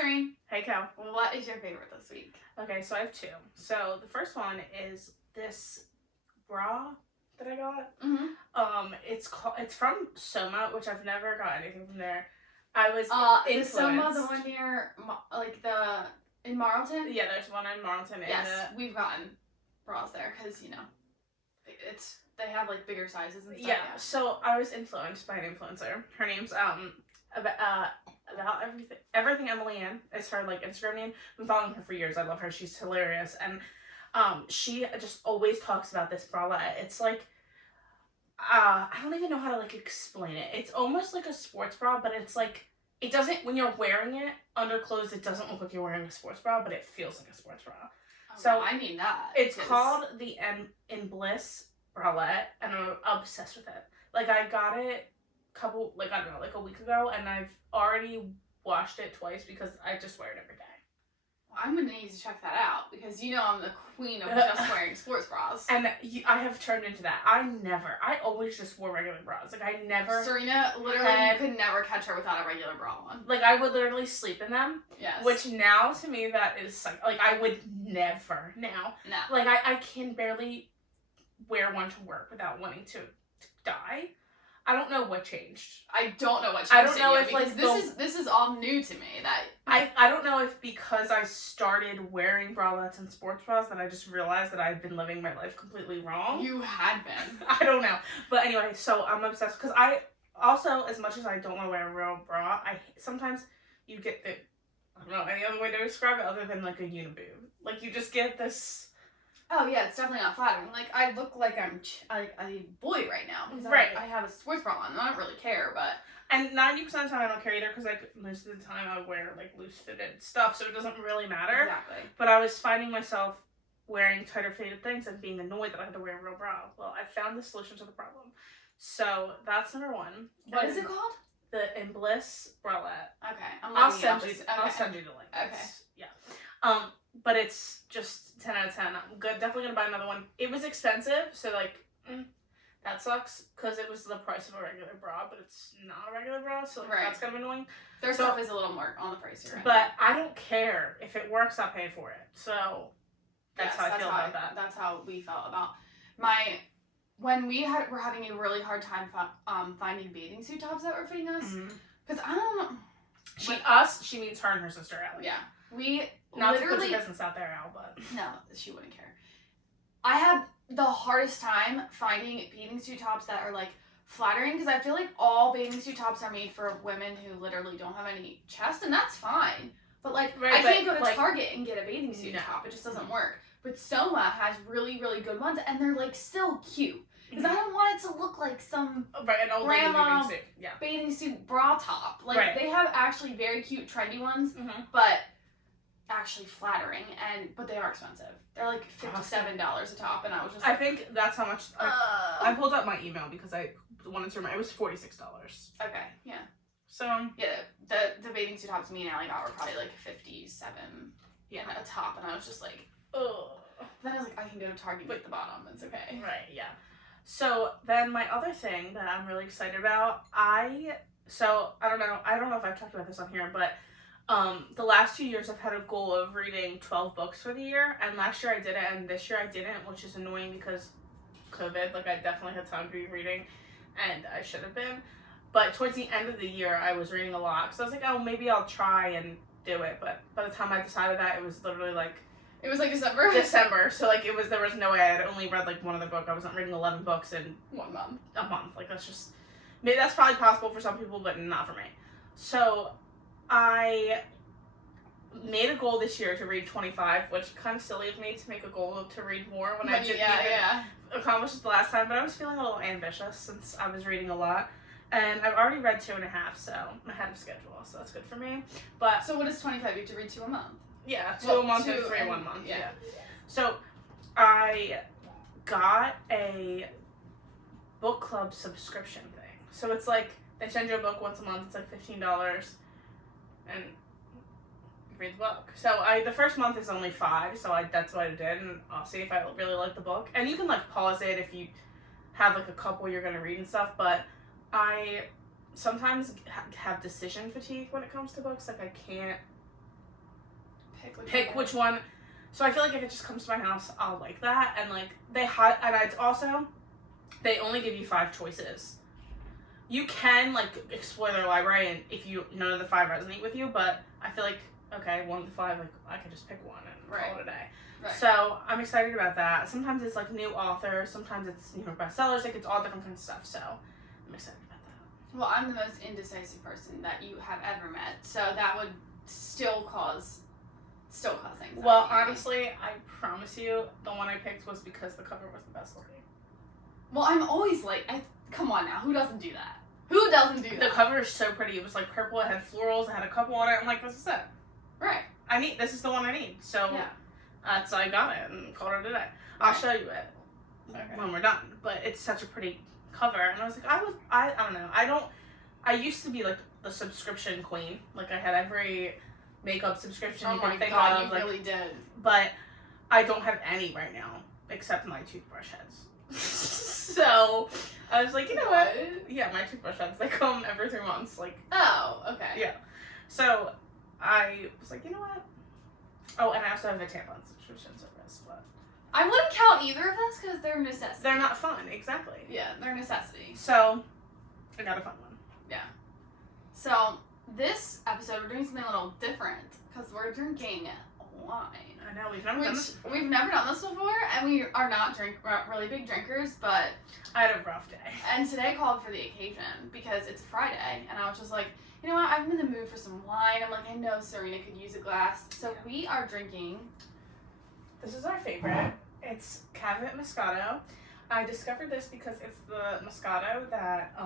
Serene. Hey, Cal. What is your favorite this week? Okay, so I have two. So the first one is this bra that I got. Mm-hmm. It's from Soma, which I've never got anything from there. I was influenced. Is Soma the one near, in Marlton? Yeah, there's one in Marlton. Yes, we've gotten bras there because, they have, bigger sizes and stuff. Yeah, so I was influenced by an influencer. Her name's, about everything Emily Ann is her, Instagram name. I've been following her for years. I love her. She's hilarious. And, she just always talks about this bralette. It's I don't even know how to, explain it. It's almost like a sports bra, but it's, it doesn't, when you're wearing it under clothes, it doesn't look like you're wearing a sports bra, but it feels like a sports bra. So I need that. It's called the In Bliss bralette, and I'm obsessed with it. I got it a week ago, and I've already washed it twice because I just wear it every day. Well, I'm gonna need to check that out because I'm the queen of just wearing sports bras. And I have turned into that. I always just wore regular bras. I never. Serena, literally, you could never catch her without a regular bra on. I would literally sleep in them. Yes. Which now, to me, that is, I would never now. No. I can barely wear one to work without wanting to die. I don't know what changed. I don't know what changed. I don't know if this is all new to me. That I don't know if because I started wearing bralettes and sports bras that I just realized that I've been living my life completely wrong. You had been. I don't know, but anyway, so I'm obsessed because I also, as much as I don't want to wear a real bra, sometimes you get the, I don't know any other way to describe it other than a uniboob. You just get this. Oh yeah, it's definitely not flattering. I look like I'm a boy right now because right. I have a sports bra on and I don't really care, but. And 90% of the time I don't care either because most of the time I wear loose fitted stuff, so it doesn't really matter. Exactly. But I was finding myself wearing tighter fitted things and being annoyed that I had to wear a real bra. Well, I found the solution to the problem. So that's number one. What is it called? The In Bliss bralette. Okay. I'll send you the link. Okay. Yeah. But it's just 10 out of 10. I'm definitely gonna buy another one. It was expensive, so that sucks because it was the price of a regular bra, but it's not a regular bra, so that's kind of annoying. Their stuff is a little more on the pricier end. But I don't care. If it works, I'll pay for it. So that's how I feel about that. That's how we felt about when we were having a really hard time finding bathing suit tops that were fitting us. Because I don't know. She means her and her sister, Allie. Yeah. We not literally, to put your business out there, Al, but no, she wouldn't care. I had the hardest time finding bathing suit tops that are flattering because I feel like all bathing suit tops are made for women who literally don't have any chest, and that's fine. But I can't go to Target and get a bathing suit top. It just doesn't work. But Soma has really, really good ones, and they're still cute. Because I don't want it to look like some an old grandma bathing suit bra top. They have actually very cute, trendy ones, but actually flattering, but they are expensive. They're $57 a top, and I was just I think that's how much. I pulled up my email because I wanted to remember. It was $46. Okay, yeah. So yeah, the bathing suit tops me and Allie got were probably $57. Yeah, a top, and I was just ugh. Then I was I can go to Target and get the bottom. It's okay. Right. Yeah. So then my other thing that I'm really excited about, I don't know if I've talked about this on here, but the last 2 years I've had a goal of reading 12 books for the year, and last year I did it, and this year I didn't, which is annoying because COVID, I definitely had time to be reading, and I should have been, but towards the end of the year I was reading a lot, because I was oh, maybe I'll try and do it, but by the time I decided that, it was literally it was December? December, so there was no way. I had only read one other book. I wasn't reading 11 books in 1 month. A month. That's just, maybe that's probably possible for some people, but not for me. So I made a goal this year to read 25, which kind of silly of me to make a goal to read more when I didn't accomplish it the last time, but I was feeling a little ambitious since I was reading a lot. And I've already read 2.5, so I'm ahead of schedule, so that's good for me. But so what is 25? You have to read 2 a month? Yeah, 2 a month and 3 1 month. Yeah. So I got a book club subscription thing. So it's they send you a book once a month. It's $15, and you read the book. So the first month is only $5, so that's what I did, and I'll see if I really like the book. And you can pause it if you have a couple you're gonna read and stuff. But I sometimes have decision fatigue when it comes to books. I can't pick which one. So I feel like if it just comes to my house, I'll like that. And like they only give you 5 choices. You can like explore their library, and if none of the 5 resonate with you, but I feel like okay, one of the 5, like I can just pick one and call it a day. Right. So I'm excited about that. Sometimes it's like new authors, sometimes it's New York bestsellers, like it's all different kinds of stuff. So I'm excited about that. Well, I'm the most indecisive person that you have ever met, so that would still cause anxiety. Well, honestly, I promise you, the one I picked was because the cover was the best looking. Well, I'm always like, come on now, who doesn't do that? Who doesn't do that? The cover is so pretty. It was like purple. It had florals. It had a couple on it. I'm like, this is it. Right. This is the one I need. So, yeah. So I got it and called it a day. I'll show you it when we're done. But it's such a pretty cover. And I was like, I don't know. I used to be like the subscription queen. Like I had every makeup subscription you can think of. You really did. But I don't have any right now except my toothbrush heads. So I was like, you know what? Yeah, my toothbrush heads, they come every 3 months. Like, oh, okay. Yeah. So I was like, you know what? Oh, and I also have a tampon subscription service, but I wouldn't count either of those because they're necessity. They're not fun, exactly. Yeah, they're necessity. So I got a fun one. Yeah. So this episode, we're doing something a little different because we're drinking wine. I know, we've never done this before. We've never done this before, and we are not really big drinkers, but I had a rough day. And today called for the occasion because it's Friday, and I was just like, you know what, I'm in the mood for some wine. I'm like, I know Serena could use a glass. So we are drinking. This is our favorite. It's Caveat Moscato. I discovered this because it's the Moscato that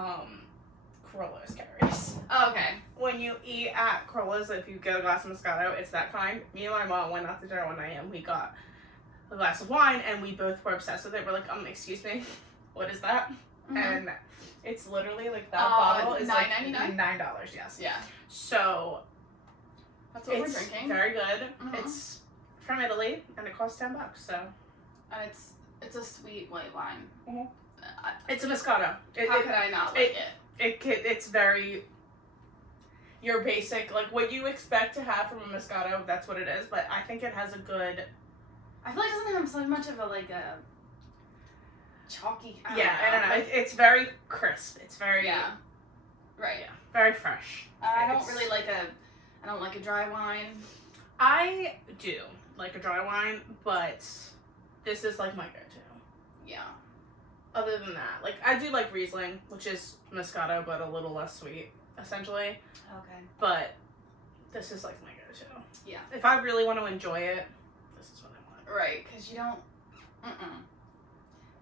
Corolla's carries. Oh, okay. When you eat at Corolla's, if you get a glass of Moscato, it's that kind. Me and my mom went out to dinner one night and we got a glass of wine and we both were obsessed with it. We're like, excuse me, what is that? Mm-hmm. And it's literally like that bottle is $9.99? $9, yes. Yeah. So that's what we're drinking. Very good. Mm-hmm. It's from Italy and it costs $10. So and it's a sweet white wine. Mm-hmm. It's a Moscato. How could I not like it? It's very your basic, like what you expect to have from a Moscato, that's what it is, but I think it has a good, I feel like it doesn't have so much of a chalky, I don't know. It's very crisp. It's very, right, very fresh. I don't like a dry wine. I do like a dry wine, but this is like my go-to. Yeah. Other than that, like I do like Riesling, which is Moscato but a little less sweet, essentially. Okay. But this is like my go-to. Yeah. If I really want to enjoy it, this is what I want. Right, because you don't.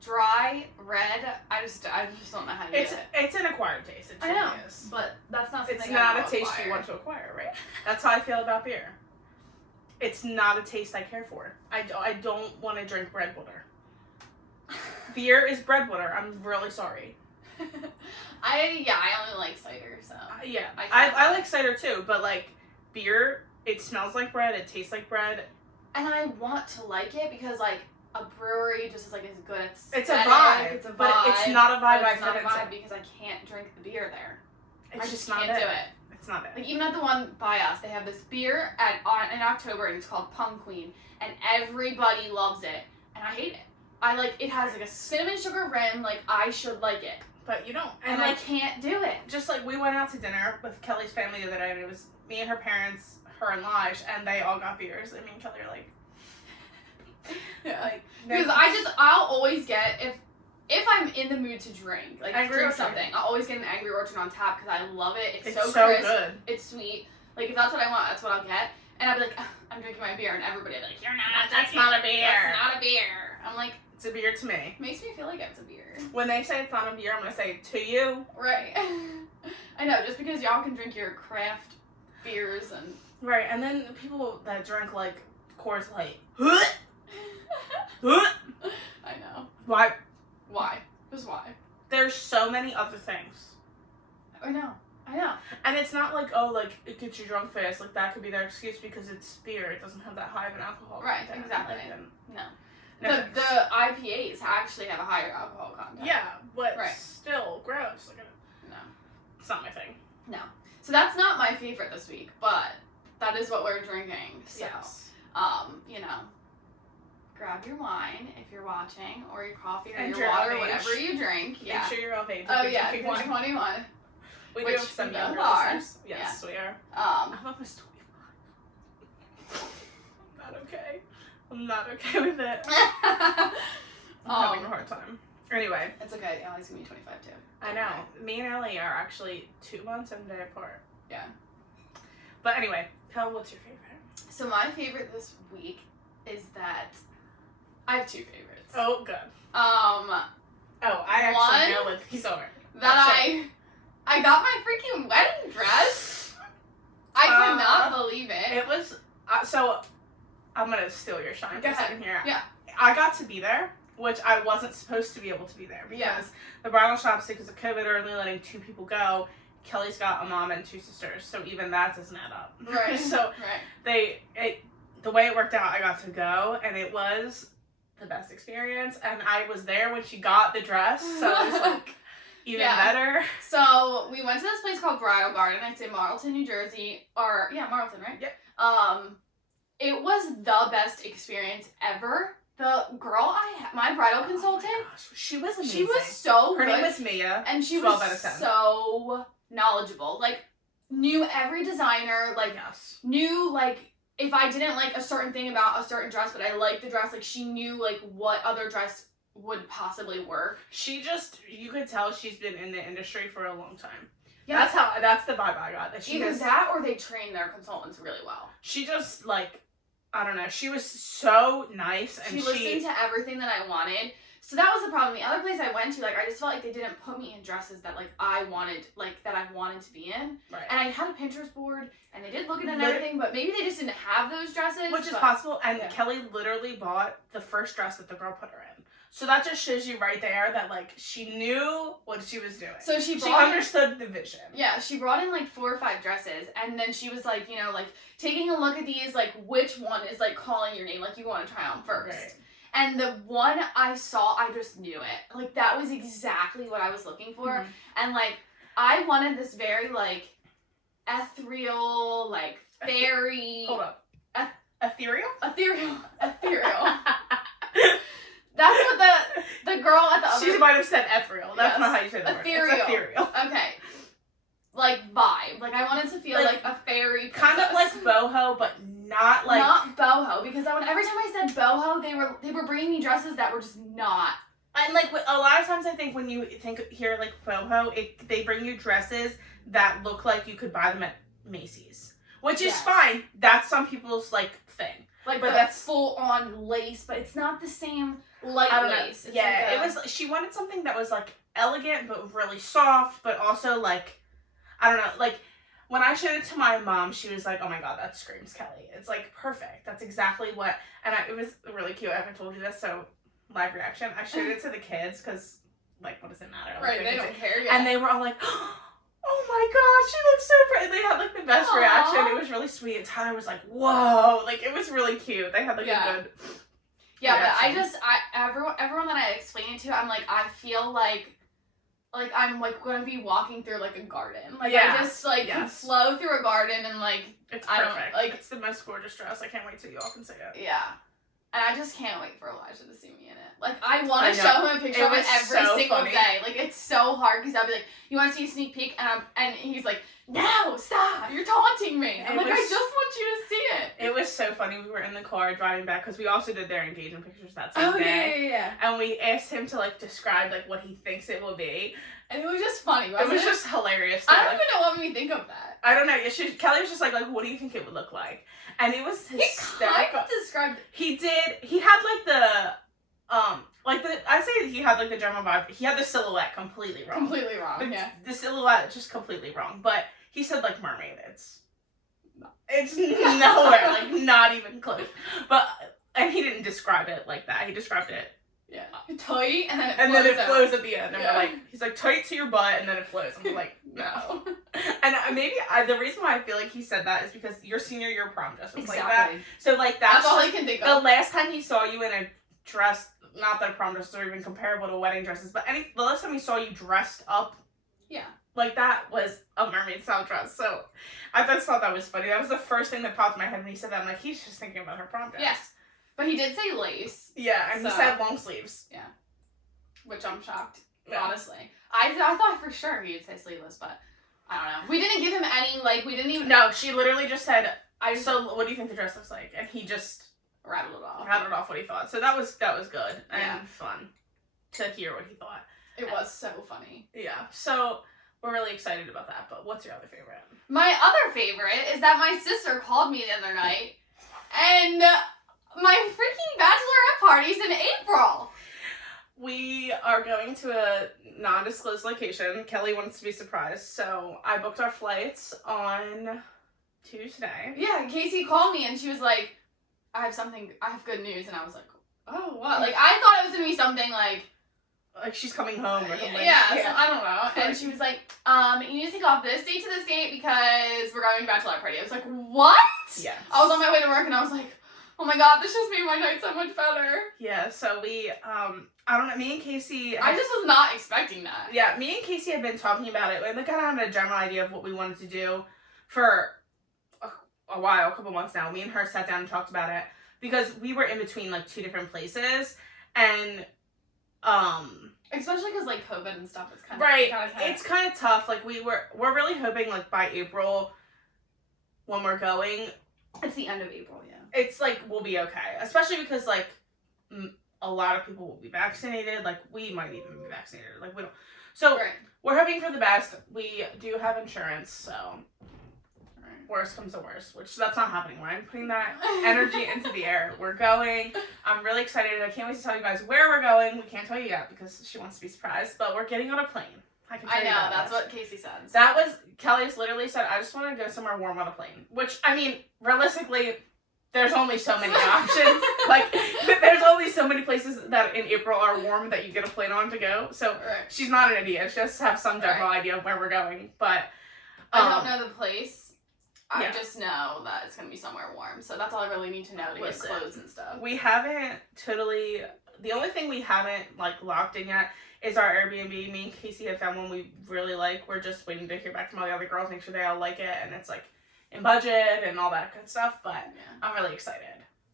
Dry red, I just don't know how to do it. It's an acquired taste. It truly is. But that's not something. It's not a taste you want to acquire, right? That's how I feel about beer. It's not a taste I care for. I don't want to drink bread butter. Beer is bread butter. I'm really sorry. I only like cider, so. I like cider too, but like beer, it smells like bread, it tastes like bread. And I want to like it because like a brewery just is like as good. It's a vibe. It's a vibe. But it's not a vibe. It's not a vibe because I can't drink the beer there. I just can't do it. It's not it. Like even at the one by us, they have this beer in October and it's called Pum Queen, and everybody loves it, and I hate it. It has like a cinnamon sugar rim. Like I should like it, but you don't. And I can't do it. Just like we went out to dinner with Kelly's family the other day, and it was me and her parents, her and Lige, and they all got beers. And me and Kelly are like. Because I'll always get if I'm in the mood to drink something, I'll always get an Angry Orchard on tap because I love it. It's so crisp, good. It's sweet. Like if that's what I want, that's what I'll get. And I'll be like, I'm drinking my beer, and everybody will be like, you're not. That's not a beer. That's not a beer. I'm like, it's a beer to me. Makes me feel like it's a beer. When they say it's not a beer, I'm gonna say to you. Right. I know, just because y'all can drink your craft beers and. Right, and then people that drink like Coors Light. I know. Why? Just why? There's so many other things. I know. And it's not like, it gets you drunk fast. Like, that could be their excuse because it's beer. It doesn't have that high of an alcohol content. Right, exactly. No. The IPAs actually have a higher alcohol content. Yeah, but still gross. No. It's not my thing. No. So that's not my favorite this week, but that is what we're drinking. So, Yes. you know, grab your wine if you're watching, or your coffee, or And your you're water, of age. whatever you drink. Yeah. Make sure you're of age. Oh if yeah, you're drinking wine. 21. We Which do have some we younger both are. listeners. Yes, we are. Um, I'm almost 25. I'm not okay. I'm not okay with it. I'm having a hard time. Anyway. It's okay. Ellie's gonna be 25 too. I know. Me and Ellie are actually 2 months and a day apart. Yeah. But anyway, Kel, what's your favorite? So my favorite this week is that I have 2 favorites. Oh, good. Oh, I actually know what these are. That I got my freaking wedding dress. I could not believe it. It was, so I'm going to steal your shine for a second here. Yeah. I got to be there, which I wasn't supposed to be able to be there because the bridal shop, because of COVID, are only letting 2 people go. Kelly's got a mom and 2 sisters, so even that doesn't add up. Right. So the way it worked out, I got to go, and it was the best experience. And I was there when she got the dress, so it was like even better. So we went to this place called Bridal Garden. It's in Marlton, New Jersey, or Marlton, right? Yep. It was the best experience ever. The girl my bridal consultant, oh my gosh, she was amazing. She was so Her good. name was Mia, and she 12 was out of 10. so knowledgeable. Like, knew every designer. Like, knew like if I didn't like a certain thing about a certain dress, but I liked the dress. Like, she knew like what other dress would possibly work. She just, you could tell she's been in the industry for a long time. Yeah, that's the vibe I got. That she either that or they train their consultants really well. She just like, I don't know. She was so nice, and she listened to everything that I wanted. So that was the problem. The other place I went to, like, I just felt like they didn't put me in dresses that like I wanted to be in. Right. And I had a Pinterest board, and they did look at it and everything, but maybe they just didn't have those dresses. Which is possible. And Kelly literally bought the first dress that the girl put her in. So that just shows you right there that like she knew what she was doing. So she understood the vision. Yeah, she brought in like 4 or 5 dresses, and then she was like, you know, like taking a look at these, like which one is like calling your name, like you want to try on first. Right. And the one I saw, I just knew it. Like that was exactly what I was looking for. Mm-hmm. And like I wanted this very like ethereal, like fairy. Hold up. Ethereal. That's what the girl at the other... She might have said ethereal. That's not how you say the word. It's ethereal. Okay. Like vibe. Like I wanted to feel like a fairy princess. Kind of like boho, but not like... Not boho, because every time I said boho, they were bringing me dresses that were just not... And like a lot of times I think when you hear like boho, they bring you dresses that look like you could buy them at Macy's. Which is fine. That's some people's like thing. Like, but that's full on lace, but it's not the same light lace. It's it was. She wanted something that was like elegant but really soft, but also like, I don't know. Like when I showed it to my mom, she was like, "Oh my god, that screams Kelly." It's like perfect. That's exactly what. And it was really cute. I haven't told you this, so live reaction. I showed it to the kids because, like, what does it matter? Like, right, they don't care yet. And they were all like, "Oh my god, she looks so pretty." They had like the best reaction. It was really sweet. And Tyler was like, "Whoa." Like it was really cute. They had like a good reaction. But everyone that I explain it to, I'm like, I feel like I'm like gonna be walking through like a garden. Like I just like can flow through a garden and like it's perfect. It's the most gorgeous dress. I can't wait till you all can see it. Yeah. And I just can't wait for Elijah to see me in it. Like, I want to show him a picture of it every single day. Like, it's so hard because I'll be like, "You want to see a sneak peek?" And he's like, "No, stop! You're taunting me." I'm like, "I just want you to see it." It was so funny. We were in the car driving back because we also did their engagement pictures that same day. Yeah. And we asked him to like describe like what he thinks it will be. And it was just funny, wasn't it? was just hilarious. I don't even know what made me think of that. I don't know. Kelly was just like, "What do you think it would look like?" And it was hysterical. He kind of described it. He did. He had I say he had like the general vibe. He had the silhouette completely wrong. Completely wrong, The silhouette just completely wrong. But he said like mermaid. It's nowhere, like not even close. And he didn't describe it like that. He described it. Yeah. Tight, and then it flows at the end. And we're like, he's like, tight to your butt, and then it flows. I'm like, no. And maybe the reason why I feel like he said that is because your senior year prom dress was like that. So like that's all I can think of. The last time he saw you in a dress, not that prom dresses are even comparable to wedding dresses, but the last time he saw you dressed up, Like, that was a mermaid style dress. So I just thought that was funny. That was the first thing that popped in my head when he said that. I'm like, he's just thinking about her prom dress. Yes. But he did say lace. Yeah, and he said long sleeves. Yeah. Which I'm shocked, Yeah. honestly. I thought for sure he would say sleeveless, but I don't know. We didn't give him any, like, we didn't even... No, she literally just said, so what do you think the dress looks like? And he just... rattled it off. Rattled off what he thought. So that was good and fun to hear what he thought. It was so funny. Yeah. So we're really excited about that, but what's your other favorite? My other favorite is that my sister called me the other night, and my freaking bachelorette party's in April. We are going to a non-disclosed location. Kelly wants to be surprised, so I booked our flights on Tuesday. Yeah, Casey called me and she was like, I have good news, and I was like, oh, what? Like, I thought it was gonna be something like she's coming home or something. Yeah. So I don't know. And she was like, you need to take off this date to this date because we're going to bachelorette party. I was like, what? Yeah. I was on my way to work and I was like, oh my god, this just made my night so much better. Yeah, so we, I don't know, me and Casey... I just was not expecting that. Yeah, me and Casey have been talking about it. We kind of had a general idea of what we wanted to do for a while, a couple months now. Me and her sat down and talked about it because we were in between, like, 2 different places, and, especially because, like, COVID and stuff, it's kind of... Right, kinda it's kind of tough. Like, we're really hoping, like, by April, when we're going... It's the end of April, yeah. It's, like, we'll be okay. Especially because, like, a lot of people will be vaccinated. Like, we might even be vaccinated. Like, we don't... So, We're hoping for the best. We do have insurance, so... Worst comes to worst, which that's not happening, right? I'm putting that energy into the air. We're going. I'm really excited. I can't wait to tell you guys where we're going. We can't tell you yet because she wants to be surprised, but we're getting on a plane. I know, that's what Casey said. So. That was, Kelly's literally said, I just want to go somewhere warm on a plane. Which, I mean, realistically, there's only so many options. Like, there's only so many places that in April are warm that you get a plane on to go. So, she's not an idiot. She just have some general idea of where we're going. But, I don't know the place. I Yeah. just know that it's going to be somewhere warm. So that's all I really need to know to get clothes and stuff. We haven't totally... The only thing we haven't, like, locked in yet is our Airbnb. Me and Casey have found one we really like. We're just waiting to hear back from all the other girls, make sure they all like it, and it's, like, in budget and all that good stuff. But I'm really excited.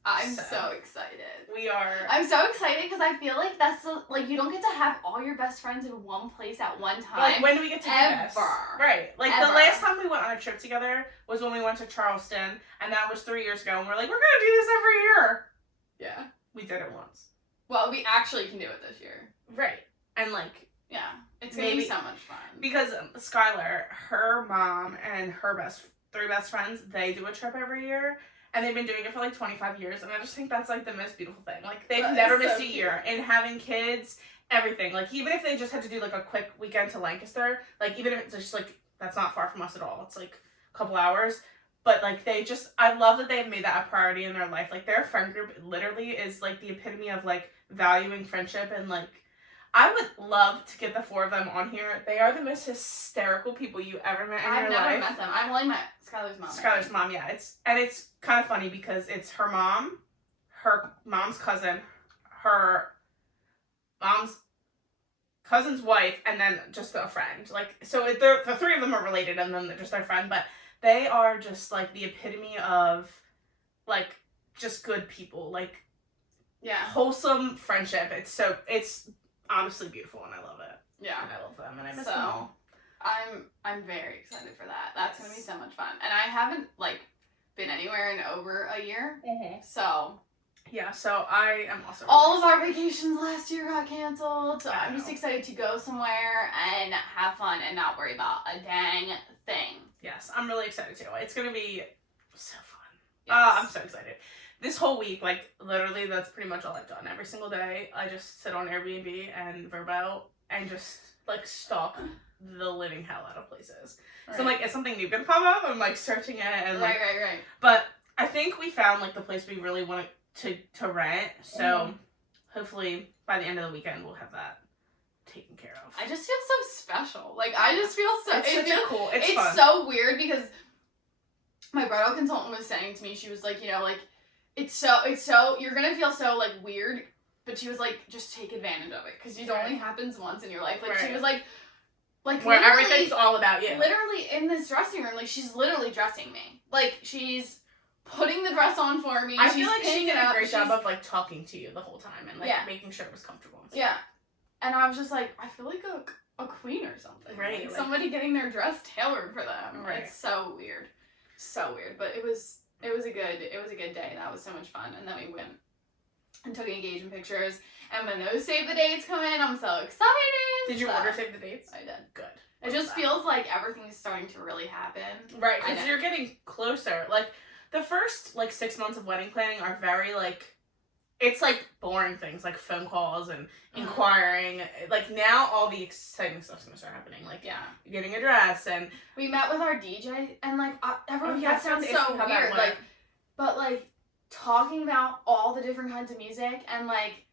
I'm so excited. We are... I'm so excited because I feel like that's like, you don't get to have all your best friends in one place at one time. Like, when do we get to do this? Right. Like, the last time we went on a trip together was when we went to Charleston, and that was 3 years ago, and we're like, we're gonna do this every year. Yeah. We did it once. Well, we actually can do it this year. Right. And, like... Yeah. It's gonna be so much fun. Because Skylar, her mom, and her 3 best friends, they do a trip every year. And they've been doing it for, like, 25 years. And I just think that's, like, the most beautiful thing. Like, they've never missed a year. And having kids, everything. Like, even if they just had to do, like, a quick weekend to Lancaster, like, even if it's just, like, that's not far from us at all. It's, like, a couple hours. But, like, I love that they've made that a priority in their life. Like, their friend group literally is, like, the epitome of, like, valuing friendship. And, like, I would love to get the 4 of them on here. They are the most hysterical people you ever met in your life. I've never met them. I've only met Skylar's mom. Skylar's mom, yeah. It's kind of funny because it's her mom, her mom's cousin, her mom's cousin's wife, and then just a friend. Like, so the 3 of them are related, and then just their friend. But they are just, like, the epitome of, like, just good people. Like, wholesome friendship. It's honestly beautiful, and I love it. Yeah. And I love them, and I miss them all. I'm very excited for that. That's gonna be so much fun. And I haven't, like, been anywhere in over a year. Mm-hmm. So. Yeah, so I am also... All of our vacations last year got canceled, so I'm just excited to go somewhere and have fun and not worry about a dang thing. Yes, I'm really excited too. It's gonna be so fun. Yes. I'm so excited. This whole week, like, literally, that's pretty much all I've done. Every single day, I just sit on Airbnb and Verbo and just, like, stalk the living hell out of places. Right. So I'm like, is something new gonna pop up? I'm, like, searching it and, like... Right. But I think we found, like, the place we really want to rent. So hopefully by the end of the weekend, we'll have that taken care of. I just feel so special. Like, I just feel so... Cool. It's fun. It's so weird because my bridal consultant was saying to me, she was like, you know, like, it's so, you're gonna feel so, like, weird, but she was like, just take advantage of it, because it only happens once in your life. Like, she was like, Like, where everything's all about you. Literally in this dressing room, like, she's literally dressing me. Like, she's putting the dress on for me. I feel like she did a great job She's- of, like, talking to you the whole time and, like, making sure it was comfortable. Yeah. And I was just like, I feel like a queen or something. Right. Like, somebody getting their dress tailored for them. Right. It's so weird. So weird. But it was a good day. That was so much fun. And then we went and took engagement pictures. And when those save the dates come in, I'm so excited. Did you order save the dates? I did. Good. It just feels like everything's starting to really happen. Right, because you're getting closer. Like, the first, like, 6 months of wedding planning are very, like, it's, like, boring things, like phone calls and inquiring. Like, now all the exciting stuff's gonna start happening. Like, getting a dress and... We met with our DJ, and, like, everyone, that sounds so so weird. Like, but, like, talking about all the different kinds of music, and, like,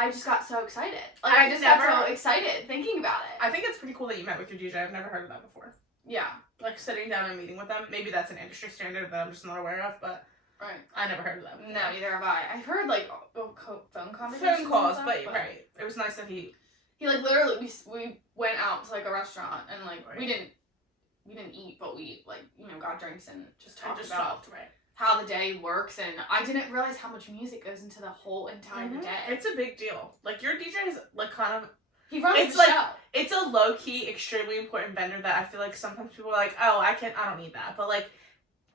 I just got so excited. Like, I just got so excited thinking about it. I think it's pretty cool that you met with your DJ. I've never heard of that before. Yeah. Like, sitting down and meeting with them. Maybe that's an industry standard that I'm just not aware of, but right. I never heard of that before. No, neither have I. I've heard, like, phone conversations. Phone calls, but right. It was nice that he, like, literally, we went out to, like, a restaurant, and, like, we didn't eat, but we, like, you know, got drinks and just talked about how the day works, and I didn't realize how much music goes into the whole entire day. It's a big deal. Like, your DJ is, like, kind of... He runs the show. It's a low-key, extremely important vendor that I feel like sometimes people are like, oh, I don't need that. But, like,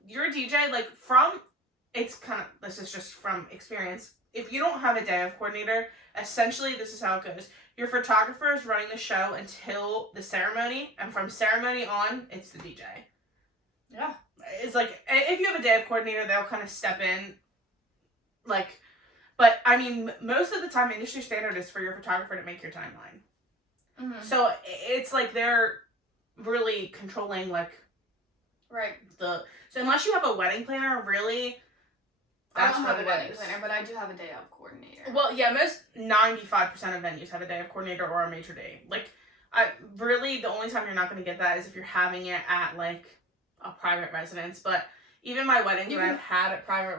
your DJ, like, it's kind of, this is just from experience. If you don't have a day of coordinator, essentially this is how it goes. Your photographer is running the show until the ceremony, and from ceremony on, it's the DJ. Yeah. It's like, if you have a day of coordinator, they'll kind of step in, like, but, I mean, most of the time, industry standard is for your photographer to make your timeline. Mm-hmm. So, it's like they're really controlling, like, so unless you have a wedding planner, really, I don't have a wedding planner, but I do have a day of coordinator. Well, yeah, most 95% of venues have a day of coordinator or a major day. Like, the only time you're not going to get that is if you're having it at, like, a private residence. But even my weddings that I've had at private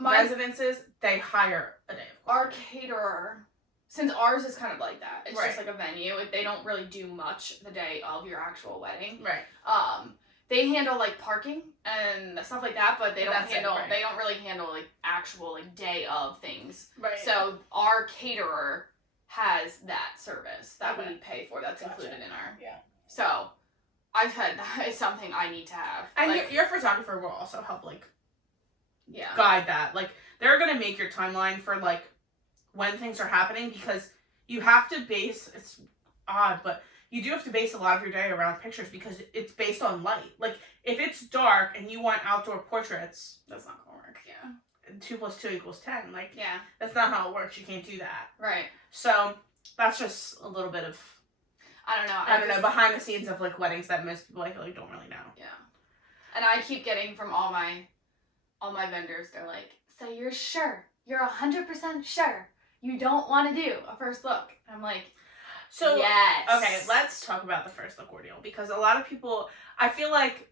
residences, they hire a day of coordinator. Our caterer, since ours is kind of like that, it's just like a venue. They don't really do much the day of your actual wedding. Right. They handle, like, parking and stuff like that, but they don't really handle, like, actual, like, day of things. Right. So our caterer has that service that we pay for. That's included in our... Yeah. So I've said that is something I need to have. And like, your photographer will also help, like, yeah, guide that. Like, they're going to make your timeline for, like, when things are happening, because you have to base... It's odd, but... You do have to base a lot of your day around pictures because it's based on light. Like, if it's dark and you want outdoor portraits... That's not gonna work, yeah. 2 + 2 = 10. Like, yeah. That's not how it works. You can't do that. Right. So, that's just a little bit of... I don't know. Behind the scenes of, like, weddings that most people, I feel like, don't really know. Yeah. And I keep getting from all my vendors, they're like, so you're sure? You're 100% sure you don't want to do a first look? I'm like... So, yes. Okay, let's talk about the first look ordeal, because a lot of people, I feel like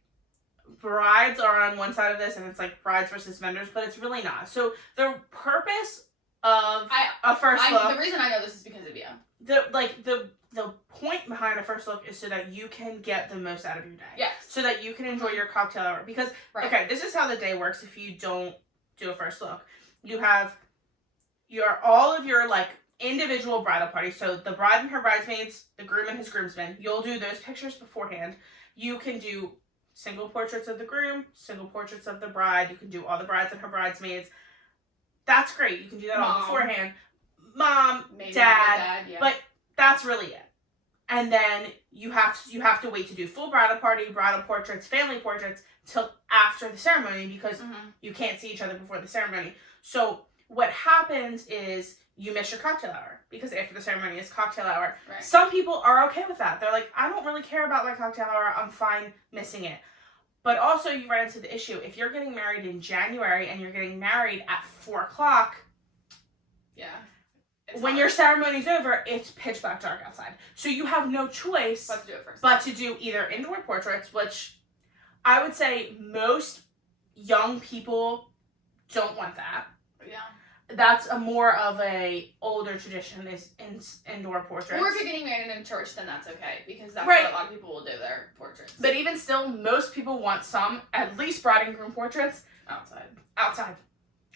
brides are on one side of this and it's like brides versus vendors, but it's really not. So the purpose of a first look... The reason I know this is because of you. The point behind a first look is so that you can get the most out of your day. Yes. So that you can enjoy your cocktail hour. Because, okay, this is how the day works if you don't do a first look. You have all of your, like, individual bridal parties. So the bride and her bridesmaids, the groom and his groomsmen. You'll do those pictures beforehand. You can do single portraits of the groom, single portraits of the bride. You can do all the brides and her bridesmaids. That's great. You can do that all beforehand. Mom, maybe dad, yeah. But that's really it. And then you have to wait to do full bridal party, bridal portraits, family portraits till after the ceremony, because you can't see each other before the ceremony. So what happens is you miss your cocktail hour, because after the ceremony is cocktail hour. Right. Some people are okay with that. They're like, I don't really care about my cocktail hour. I'm fine missing it. But also you run into the issue. If you're getting married in January and you're getting married at 4:00. Yeah. When your ceremony's over, it's pitch black dark outside. So you have no choice but to do it first. But to do either indoor portraits, which I would say most young people don't want that. Yeah. that's a more of a older tradition is indoor portraits. Or if you're getting married in a church, then that's okay, because that's Right. what a lot of people will do their portraits. But even still, most people want some, at least bride and groom portraits, outside.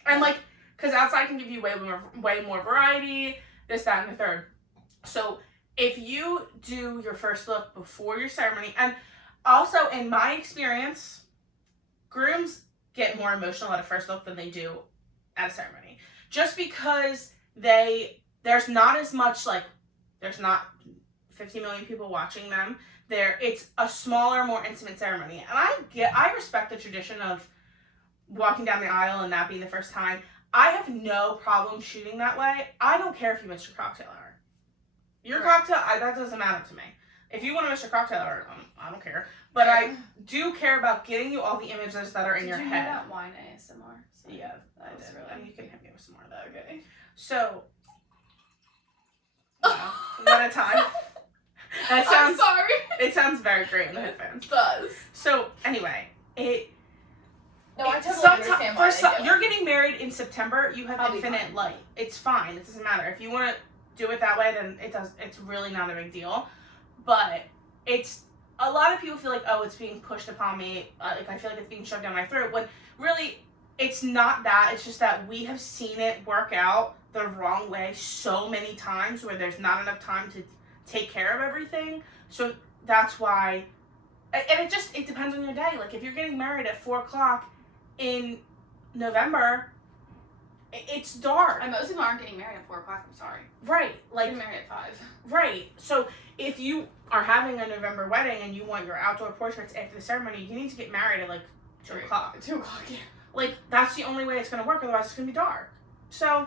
And like, because outside can give you way more variety, this, that, and the third. So if you do your first look before your ceremony, and also in my experience, grooms get more emotional at a first look than they do at a ceremony. Just because there's not as much, like, there's not 50 million people watching them. It's a smaller, more intimate ceremony. And I respect the tradition of walking down the aisle and that being the first time. I have no problem shooting that way. I don't care if you missed your cocktail hour. Your cocktail, that doesn't matter to me. If you want to miss your cocktail hour, I don't care. But I do care about getting you all the images that are in your head. Did you hear that wine ASMR? Yeah, I did. Really. You can hit me with some more of that. Okay. So, wow, one at a time. I'm sorry. It sounds very great in the headphones. It does. So anyway, No, I totally understand why they do it. You're getting married in September. You have I'll be infinite fine. light. It's fine. It doesn't matter. If you want to do it that way, then it's really not a big deal. But it's a lot of people feel like, oh, it's being pushed upon me. Like, I feel like it's being shoved down my throat. When really, it's not that. It's just that we have seen it work out the wrong way so many times, where there's not enough time to take care of everything. So that's why. And it depends on your day. Like, if you're getting married at 4:00 in November, it's dark. And most people aren't getting married at 4:00. I'm sorry. Right. Like, Getting married at 5. Right. So if you are having a November wedding and you want your outdoor portraits after the ceremony, you need to get married at like 2 o'clock. 2 o'clock, yeah. Like, that's the only way it's going to work. Otherwise, it's going to be dark. So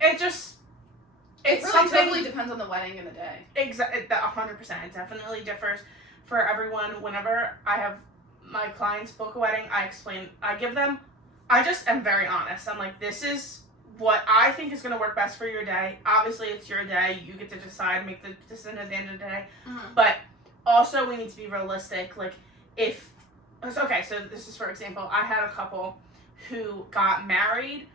it really something, totally depends on the wedding and the day. Exactly. 100%. It definitely differs for everyone. Whenever I have my clients book a wedding, I just am very honest. I'm like, this is what I think is going to work best for your day. Obviously, it's your day. You get to decide, make the decision at the end of the day. Mm-hmm. But also, we need to be realistic. Like, okay, so this is, for example, I had a couple who got married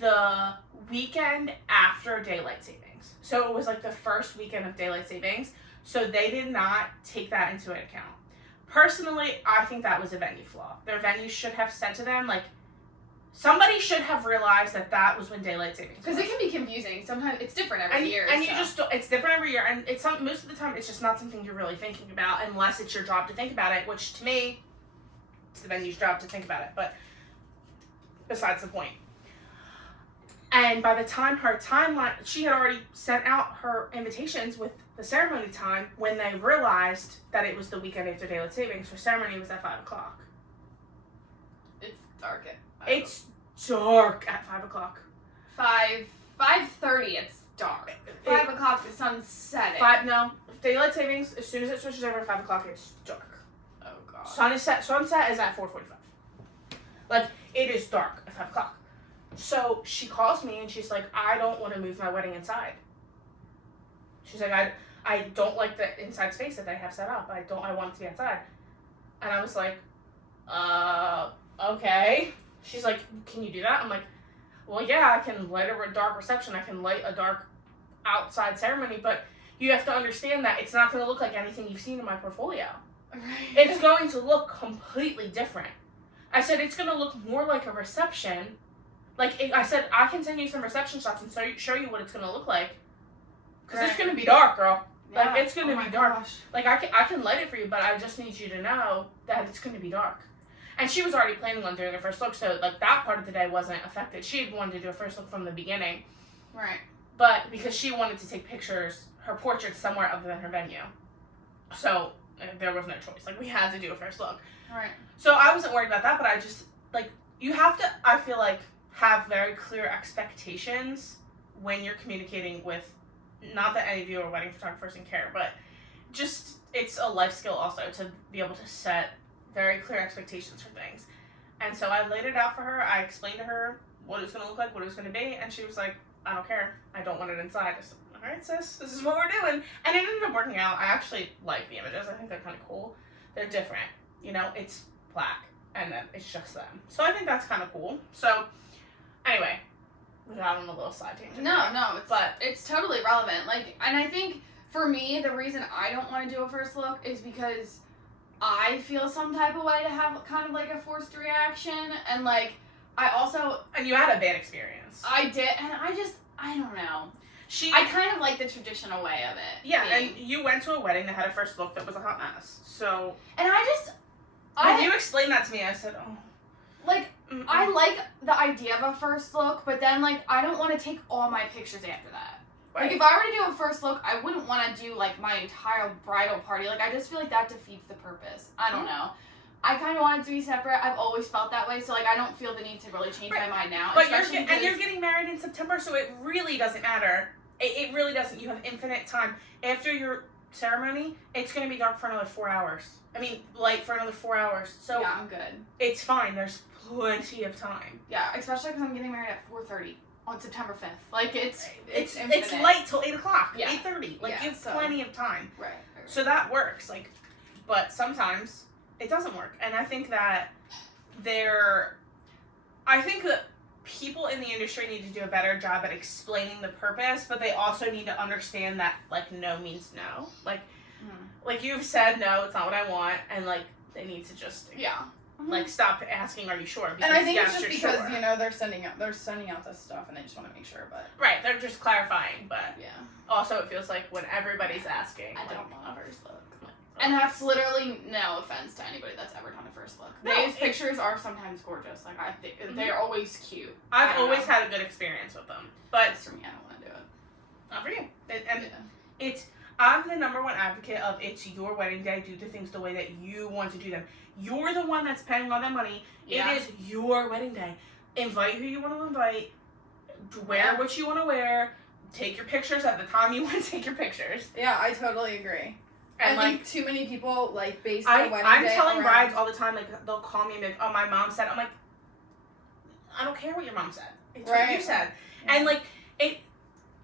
the weekend after daylight savings. So it was like the first weekend of daylight savings. So they did not take that into account. Personally, I think that was a venue flaw. Their venue should have said to them, like, somebody should have realized that was when daylight savings was. Because it can be confusing. Sometimes it's different every year. And it's different every year. And most of the time, it's just not something you're really thinking about unless it's your job to think about it, which to me, it's the venue's job to think about it. But besides the point. And by the time her timeline, she had already sent out her invitations with the ceremony time when they realized that it was the weekend after daylight savings. Her ceremony was at 5:00. It's dark at 5. It's dark at 5:00. 5:30. It's dark. 5:00. The sun's setting. Daylight savings. As soon as it switches over to 5:00, it's dark. Oh god. Sunset is at 4:45. Like, it is dark at 5:00. So she calls me and she's like, I don't want to move my wedding inside. She's like, I don't like the inside space that they have set up. I want it to be outside. And I was like, okay. She's like, can you do that? I'm like, well, yeah, I can light a dark reception. I can light a dark outside ceremony, but you have to understand that it's not going to look like anything you've seen in my portfolio. Right. It's going to look completely different. I said, it's going to look more like a reception. Like, I said, I can send you some reception shots and show you what it's going to look like. Because it's going to be dark, girl. Yeah. Like, it's going to be dark. Gosh. Like, I can light it for you, but I just need you to know that it's going to be dark. And she was already planning on doing a first look, so, like, that part of the day wasn't affected. She had wanted to do a first look from the beginning. Right. But because she wanted to take pictures, her portraits somewhere other than her venue. So, there was no choice. Like, we had to do a first look. Right. So, I wasn't worried about that, but I just, like, you have to, I feel like, have very clear expectations when you're communicating with, not that any of you are wedding photographers and care, but just, it's a life skill also to be able to set very clear expectations for things. And so I laid it out for her. I explained to her what it was going to look like, what it was going to be, and she was like, I don't care. I don't want it inside. I said, all right, sis, this is what we're doing. And it ended up working out. I actually like the images. I think they're kind of cool. They're different. You know, it's black, and then it's just them. So I think that's kind of cool. So anyway, We got on a little side tangent. No, it's totally relevant. Like, and I think for me, the reason I don't want to do a first look is because I feel some type of way to have kind of like a forced reaction, and like I also and you had a bad experience. I did, and I don't know. I kind of like the traditional way of it. Yeah, and you went to a wedding that had a first look that was a hot mess. So and when you explained that to me, I said, oh, like I like the idea of a first look, but then like I don't want to take all my pictures after that. Right. Like, if I were to do a first look, I wouldn't want to do, like, my entire bridal party. Like, I just feel like that defeats the purpose. I don't know. I kind of want it to be separate. I've always felt that way, so, like, I don't feel the need to really change my mind now. But you're getting married in September, so it really doesn't matter. It really doesn't. You have infinite time. After your ceremony, it's going to be dark for another 4 hours. I mean, light for another 4 hours. So yeah, I'm good. It's fine. There's plenty of time. Yeah, especially because I'm getting married at 4:30. On September 5th. Like, it's light till 8 o'clock, yeah. 8:30. Like, you have plenty of time. Right. So that works. Like, but sometimes it doesn't work. And I think that people in the industry need to do a better job at explaining the purpose, but they also need to understand that, like, no means no. Like you've said, no, it's not what I want, and, like, they need to just... Yeah. Like, stop asking, are you sure? Because, and I think it's just because, sure. You know, they're sending out this stuff and they just want to make sure, but... Right, they're just clarifying, but... Yeah. Also, it feels like when everybody's asking... I don't want a first look. And that's literally no offense to anybody that's ever done a first look. These pictures are sometimes gorgeous. Like, they're always cute. I've always had a good experience with them. But... For me, I don't want to do it. Not for you. I'm the number one advocate of it's your wedding day. Do the things the way that you want to do them. You're the one that's paying all that money. Yeah. It is your wedding day. Invite who you want to invite. Wear what you want to wear. Take your pictures at the time you want to take your pictures. Yeah, I totally agree. And I think too many people, like, base their wedding day I'm telling brides all the time, like, they'll call me and be like, oh, my mom said. I'm like, I don't care what your mom said. It's what you said. Yeah. And, like,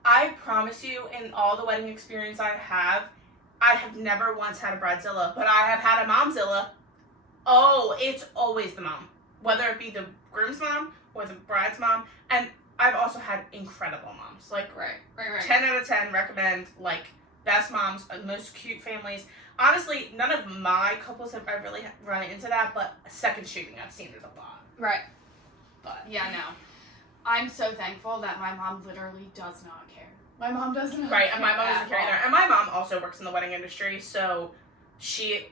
I promise you, in all the wedding experience I have never once had a bridezilla, but I have had a momzilla. Oh, it's always the mom. Whether it be the groom's mom or the bride's mom. And I've also had incredible moms. Like, right. 10 out of 10 recommend, like, best moms, most cute families. Honestly, none of my couples have ever really run into that, but second shooting, I've seen it a lot. Right. But, yeah, no. I'm so thankful that my mom literally does not care. My mom doesn't Right, and my mom doesn't care either. And my mom also works in the wedding industry, so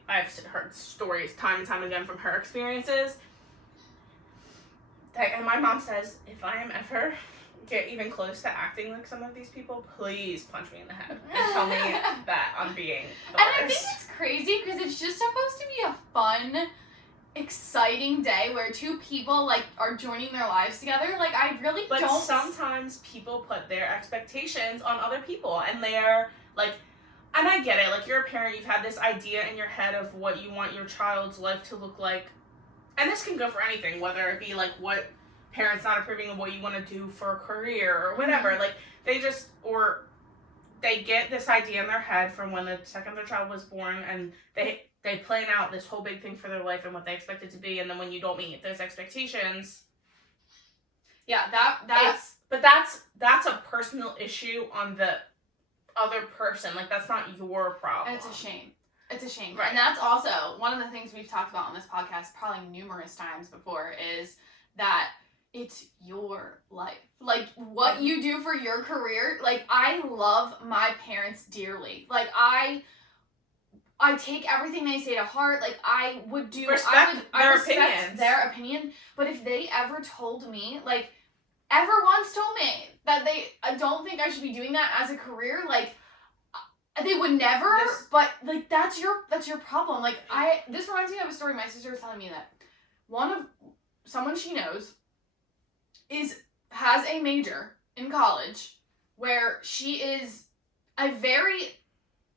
I've heard stories time and time again from her experiences. And my mom says, if I am ever get even close to acting like some of these people, please punch me in the head and tell me that I'm being the worst. And I think it's crazy because it's just supposed to be a fun, exciting day where two people, like, are joining their lives together. Like, I really don't... But sometimes people put their expectations on other people, and they're, like... And I get it. Like, you're a parent, you've had this idea in your head of what you want your child's life to look like. And this can go for anything, whether it be, like, what parents not approving of what you want to do for a career or whatever. Like, they get this idea in their head from when the second their child was born, and they plan out this whole big thing for their life and what they expect it to be, and then when you don't meet those expectations... Yeah, that's... But that's a personal issue on the other person. Like, that's not your problem. And it's a shame. It's a shame. Right. And that's also one of the things we've talked about on this podcast probably numerous times before is that it's your life. Like, what you do for your career. Like, I love my parents dearly. Like, I take everything they say to heart. Like, I would respect their opinion. But if they ever told me, like, ever once told me that I don't think I should be doing that as a career, like, they would never, but, like, that's your problem. Like, this reminds me of a story my sister was telling me that someone she knows has a major in college where she is a very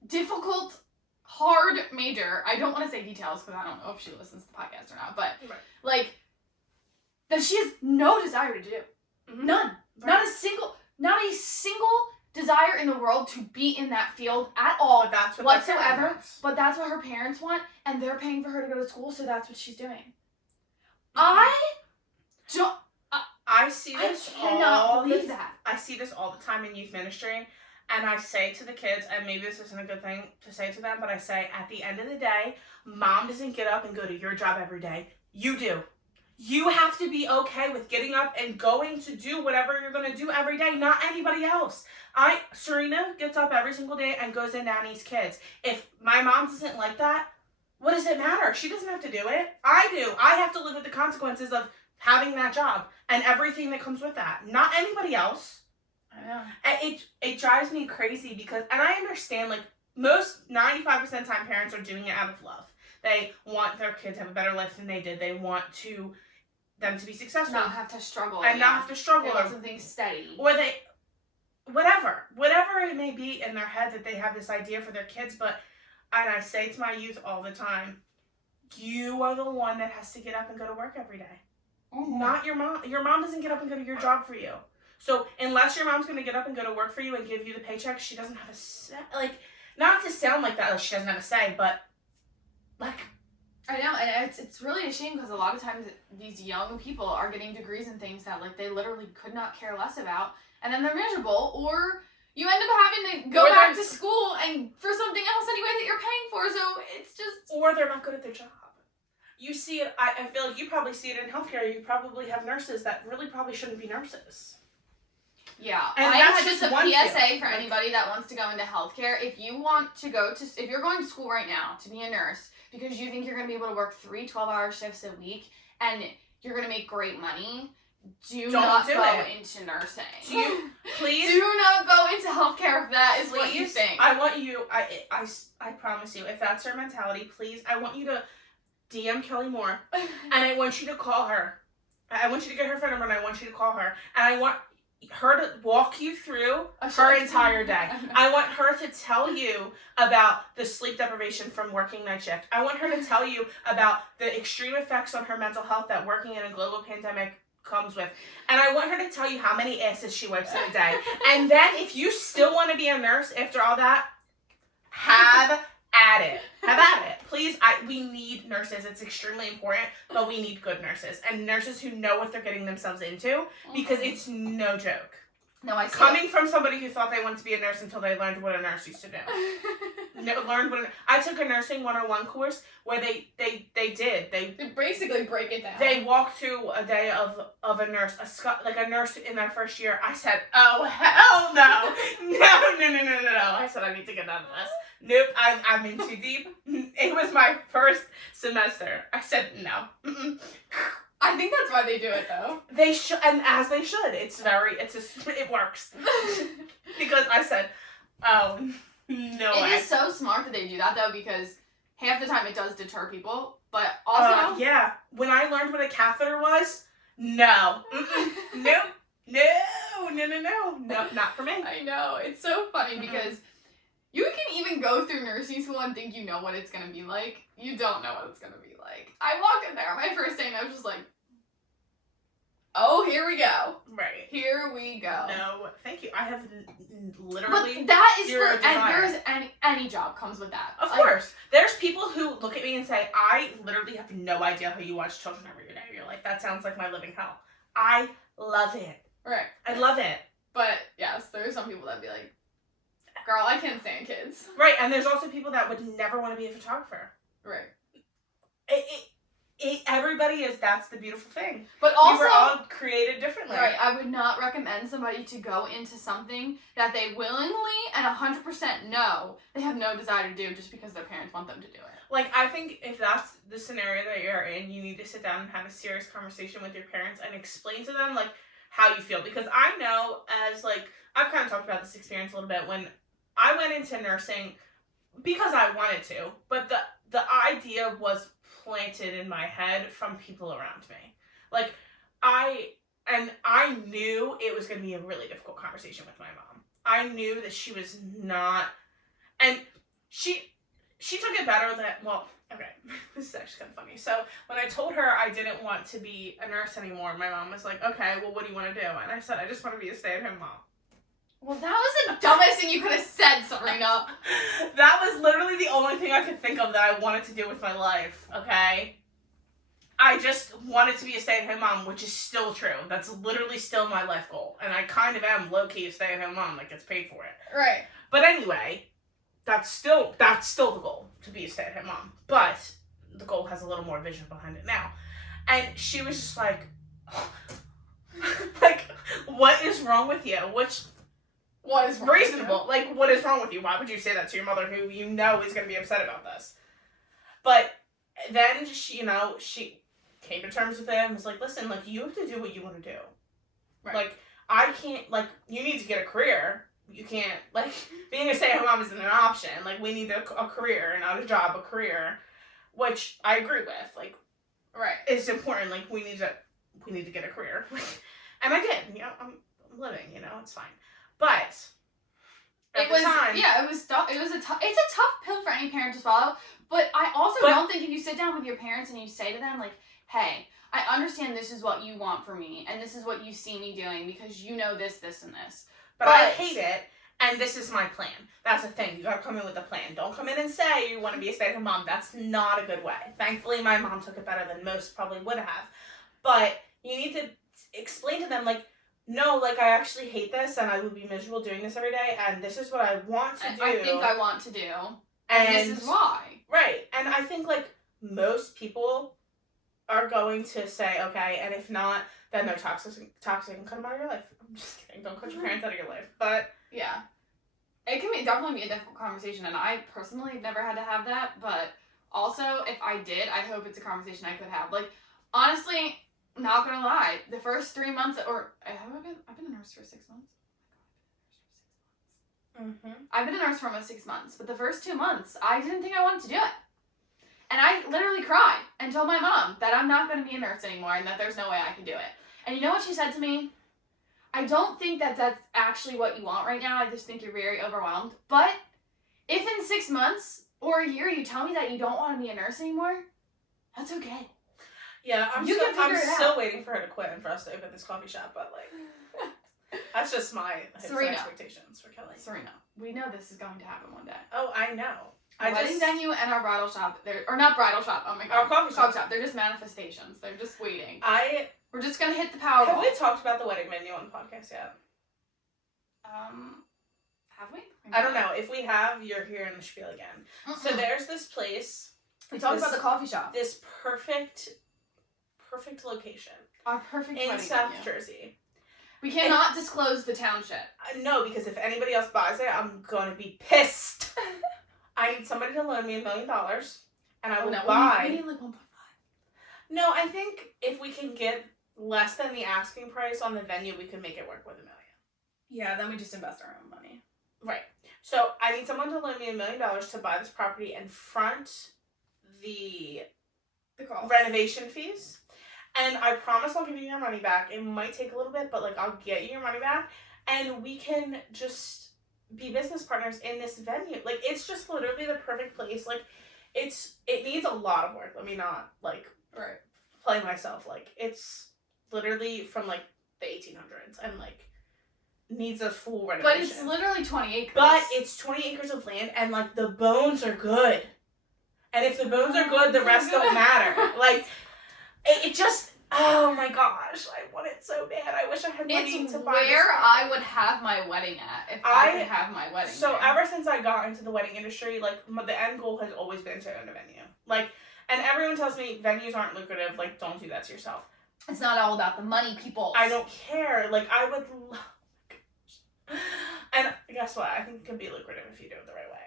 difficult, hard major. I don't want to say details because I don't know if she listens to the podcast or not, but, like, that she has no desire to do. Mm-hmm. None. Right. Not a single desire in the world to be in that field at all, whatsoever. But that's what her parents want, and they're paying for her to go to school, so that's what she's doing. Mm-hmm. I see this I cannot believe that. I see this all the time in youth ministry, and I say to the kids, and maybe this isn't a good thing to say to them, but I say, at the end of the day, mom doesn't get up and go to your job every day. You do. You have to be okay with getting up and going to do whatever you're going to do every day, not anybody else. Serena gets up every single day and goes and nannies kids. If my mom doesn't like that, what does it matter? She doesn't have to do it. I do. I have to live with the consequences of having that job and everything that comes with that. Not anybody else. I know. And it drives me crazy because, and I understand, like, most 95% of the time parents are doing it out of love. They want their kids to have a better life than they did. They want them to be successful. Not have to struggle. And not have to struggle. They want something steady. Or whatever it may be in their head that they have this idea for their kids. But, and I say to my youth all the time, you are the one that has to get up and go to work every day. Mm-hmm. Not your mom. Your mom doesn't get up and go to your job for you. So unless your mom's going to get up and go to work for you and give you the paycheck, she doesn't have a say. Like, not to sound like that, like she doesn't have a say, but, like... I know, and it's really a shame because a lot of times these young people are getting degrees in things that, like, they literally could not care less about, and then they're miserable, or you end up having to go back to school and for something else anyway that you're paying for, so it's just... Or they're not good at their job. You see it, I feel like you probably see it in healthcare. You probably have nurses that really probably shouldn't be nurses. Yeah, and I that's have just a PSA for anybody that wants to go into healthcare. If you want to if you're going to school right now to be a nurse because you think you're going to be able to work 3 12-hour shifts a week and you're going to make great money, do not go into nursing. Please do not go into healthcare if that is what you think. I want you, I promise you, if that's your mentality, please, I want you to DM Kelly Moore, and I want you to call her. I want you to get her phone number, and I want you to call her, and I want her to walk you through her entire day. I want her to tell you about the sleep deprivation from working night shift. I want her to tell you about the extreme effects on her mental health that working in a global pandemic comes with. And I want her to tell you how many asses she wipes in a day. And then if you still want to be a nurse after all that, have at it. Have at it. Please, we need nurses. It's extremely important, but we need good nurses. And nurses who know what they're getting themselves into, because it's no joke. No, I see Coming from somebody who thought they wanted to be a nurse until they learned what a nurse used to do. I took a nursing 101 course where they basically break it down. They walked through a day of a nurse, a nurse in their first year. I said, oh, hell no. No. I said, I need to get out of this. Nope, I'm in too deep. It was my first semester. I said, no. Mm-mm. I think that's why they do it, though. They should, and as they should. It works. Because I said, oh, no way. It is so smart that they do that, though, because half the time it does deter people, but also... yeah. When I learned what a catheter was, no. Nope. No, not for me. I know. It's so funny because you can even go through nursing school and think you know what it's going to be like. You don't know what it's going to be like. I walked in there on my first day and I was just like, oh, here we go. Right. Here we go. No, thank you. I have literally but that is zero desire. And there's any job comes with that. Of course. There's people who look at me and say, I literally have no idea how you watch children every day of your life. That sounds like my living hell. I love it. Right. I love it. But, yes, there are some people that be like, girl, I can't stand kids. Right, and there's also people that would never want to be a photographer. Right. Everybody is, that's the beautiful thing. But also, we were all created differently. Right, I would not recommend somebody to go into something that they willingly and 100% know they have no desire to do just because their parents want them to do it. Like, I think if that's the scenario that you're in, you need to sit down and have a serious conversation with your parents and explain to them, like, how you feel. Because I know, as, like, I've kind of talked about this experience a little bit, when I went into nursing because I wanted to, but the idea was planted in my head from people around me. Like, I knew it was going to be a really difficult conversation with my mom. I knew that she was not, and she took it better than, well, okay, this is actually kind of funny. So, when I told her I didn't want to be a nurse anymore, my mom was like, okay, well, what do you want to do? And I said, I just want to be a stay-at-home mom. Well, that was the dumbest thing you could have said, Serena. That was literally the only thing I could think of that I wanted to do with my life, okay? I just wanted to be a stay-at-home mom, which is still true. That's literally still my life goal. And I kind of am low-key a stay-at-home mom that gets paid for it. Right. But anyway, that's still the goal, to be a stay-at-home mom. But the goal has a little more vision behind it now. And she was just like, like, what is wrong with you? Which What is reasonable. Like, what is wrong with you? Why would you say that to your mother who you know is going to be upset about this? But then she came to terms with it and was like, listen, like, you have to do what you want to do. Right. Like, I can't, like, you need to get a career. You can't, like, being a stay-at-home mom isn't an option. Like, we need a career, not a job, a career, which I agree with. Like, right. It's important. Like, we need to get a career. And I did. You know, I'm living, you know, it's fine. But it's a tough pill for any parent to swallow. But I also don't think if you sit down with your parents and you say to them, like, hey, I understand this is what you want for me, and this is what you see me doing because you know this, this, and this. But I hate it, and this is my plan. That's the thing. You gotta come in with a plan. Don't come in and say you want to be a stay-at-home mom. That's not a good way. Thankfully, my mom took it better than most probably would have. But you need to explain to them, like, no, like, I actually hate this, and I would be miserable doing this every day, and this is what I want to do. I think I want to do, and this is why. Right, and I think, like, most people are going to say, okay, and if not, then they're toxic and cut them out of your life. I'm just kidding. Don't cut your parents out of your life. But yeah, it can definitely be a difficult conversation, and I personally have never had to have that. But also, if I did, I hope it's a conversation I could have. Like, honestly, not gonna lie, the first 3 months, I've been a nurse for 6 months. Mm-hmm. I've been a nurse for almost 6 months, but the first 2 months, I didn't think I wanted to do it. And I literally cried and told my mom that I'm not going to be a nurse anymore and that there's no way I can do it. And you know what she said to me? I don't think that that's actually what you want right now. I just think you're very overwhelmed. But if in 6 months or a year you tell me that you don't want to be a nurse anymore, that's okay. Yeah, I'm still waiting for her to quit and for us to open this coffee shop, but, like, that's just my expectations for Kelly. Serena, we know this is going to happen one day. Oh, I know. Our wedding venue and our bridal shop, or not bridal shop, oh my god. Our coffee shop. They're just manifestations. They're just waiting. We're just going to hit the Powerball. Have we talked about the wedding venue on the podcast yet? Have we? I don't know. If we have, you're hearing the spiel again. Mm-mm. So there's this place. We talked about the coffee shop. This perfect location. Our perfect in wedding South venue. Jersey. We cannot disclose the township. No, because if anybody else buys it, I'm going to be pissed. I need somebody to loan me $1 million, and I will buy. We need like 1.5. No, I think if we can get less than the asking price on the venue, we can make it work with $1 million. Yeah, then we just invest our own money. Right. So I need someone to loan me $1 million to buy this property and front the renovation fees. And I promise I'll give you your money back. It might take a little bit, but, like, I'll get you your money back. And we can just be business partners in this venue. Like, it's just literally the perfect place. Like, it needs a lot of work. Let me not, like, play myself. Like, it's literally from, like, the 1800s and, like, needs a full renovation. But it's literally 20 acres. But it's 20 acres of land, and, like, the bones are good. And if the bones are good, the rest don't matter. Like, it just, oh my gosh, I want it so bad. I wish I had money to buy this. It's where I would have my wedding at if I could have my wedding. So ever since I got into the wedding industry, like, the end goal has always been to own a venue. Like, and everyone tells me venues aren't lucrative. Like, don't do that to yourself. It's not all about the money, people. I don't care. Like, I would love. And guess what? I think it could be lucrative if you do it the right way.